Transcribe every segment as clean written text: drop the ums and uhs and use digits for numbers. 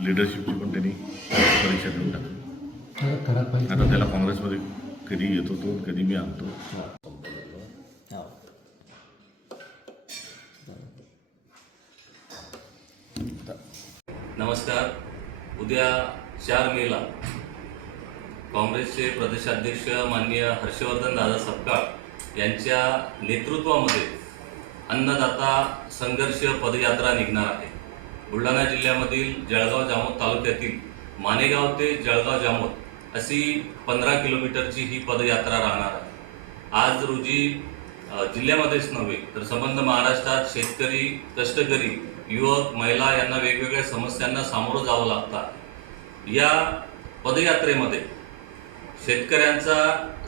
लिडरशिपची पण त्यांनी परीक्षा देऊन टाकली. आता त्याला काँग्रेसमध्ये कधी येतो तो, कधी मी आणतो. नमस्कार. उद्या 4 मेला काँग्रेसचे प्रदेशाध्यक्ष माननीय हर्षवर्धन दादा सपकाळ यांच्या नेतृत्वामध्ये अन्नदाता संघर्ष पदयात्रा निघणार आहे. बुलढाणा जिल्ह्यामधील जळगाव जामोद तालुक्यातील मानेगाव ते जळगाव जामोद अशी 15 किलोमीटरची ही पदयात्रा राहणार आहे. आज रोजी जिल्ह्यामध्येच नव्हे तर संबंध महाराष्ट्रात शेतकरी, कष्टकरी, युवक, महिला यांना वेगवेगळ्या समस्यांना सामोरं जावं लागतं. या पदयात्रेमध्ये शेतकऱ्यांचा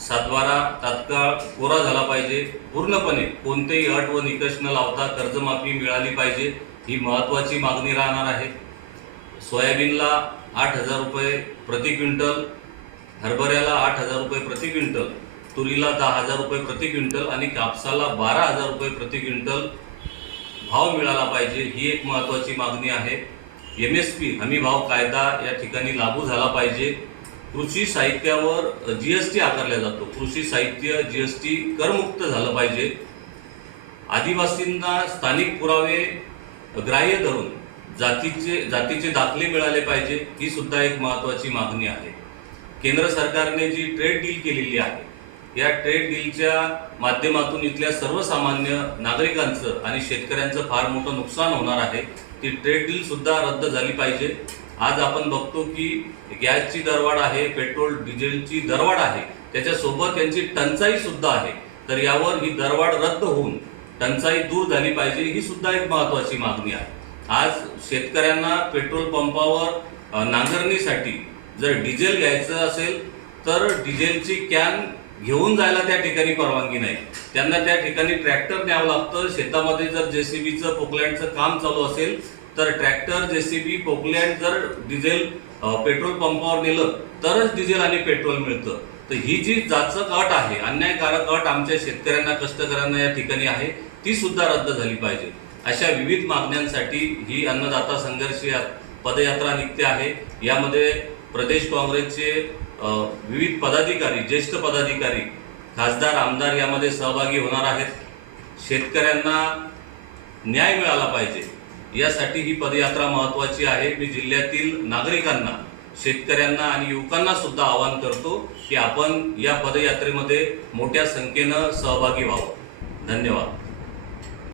सातबारा तात्काळ कोरा झाला पाहिजे. पूर्णपणे कोणतेही अट व निकष न लावता कर्जमाफी मिळाली पाहिजे, ही महत्त्वाची मागणी राहणार आहे. सोयाबीनला 8,000 रुपये प्रति क्विंटल, हरभऱ्याला 8,000 रुपये प्रति क्विंटल, तुरीला 10,000 रुपये प्रति क्विंटल आणि कापसाला 12,000 रुपये प्रति क्विंटल भाव मिळाला पाहिजे, ही एक महत्त्वाची मागणी आहे. MSP हमी भाव कायदा या ठिकाणी लागू झाला पाहिजे. कृषी साहित्यावर GST आकारला जातो, कृषी साहित्य GST करमुक्त झालं पाहिजे. आदिवासींना स्थानिक पुरावे ग्राह्य धरून जातीचे दाखले मिळाले पाहिजे, ही सुद्धा एक महत्त्वाची मागणी आहे. केंद्र सरकारने जी ट्रेड डील केलेली आहे, या ट्रेड डीलच्या माध्यमातून इथल्या सर्वसामान्य नागरिकांचं आणि शेतकऱ्यांचं फार मोठं नुकसान होणार आहे. ती ट्रेड डील सुद्धा रद्द झाली पाहिजे. आज आपण बघतो की गॅसची दरवाढ आहे, पेट्रोल डिझेलची दरवाढ आहे, त्याच्यासोबत त्यांची टंचाई सुद्धा आहे. तर यावर ही दरवाढ रद्द होऊन टंचाई दूर झाली पाहिजे, ही सुद्धा एक महत्त्वाची मागणी आहे. आज शेतकऱ्यांना पेट्रोल पंपावर नांगरणीसाठी जर डिझेल घ्यायचं असेल तर डिझेलची कॅन घेऊन जायला त्या ठिकाणी परवानगी नाही. त्यांना त्या ठिकाणी ट्रॅक्टर न्यावं लागतं. शेतामध्ये जर JCBचं पोकलँडचं काम चालू असेल तर ट्रॅक्टर, JCB, पोकलँड जर डिझेल पेट्रोल पंपावर नेलं तरच डिझेल आणि पेट्रोल मिळतं. तर ही जी जाचक अट आहे, अन्यायकारक अट आमच्या शेतकऱ्यांना, कष्टकऱ्यांना या ठिकाणी आहे, ती सुद्धा रद्द झाली पाहिजे. अशा विविध मागण्यांसाठी ही अन्नदाता संघर्ष पदयात्रा निघते आहे. यामध्ये प्रदेश काँग्रेसचे विविध पदाधिकारी, ज्येष्ठ पदाधिकारी, खासदार, आमदार यामध्ये सहभागी होणार आहेत. शेतकऱ्यांना न्याय मिळाला पाहिजे, यासाठी ही पदयात्रा महत्त्वाची आहे. मी जिल्ह्यातील नागरिकांना, शेतकऱ्यांना आणि युवकांना सुद्धा आवाहन करतो की आपण या पदयात्रेमध्ये मोठ्या संख्येनं सहभागी व्हावं. धन्यवाद.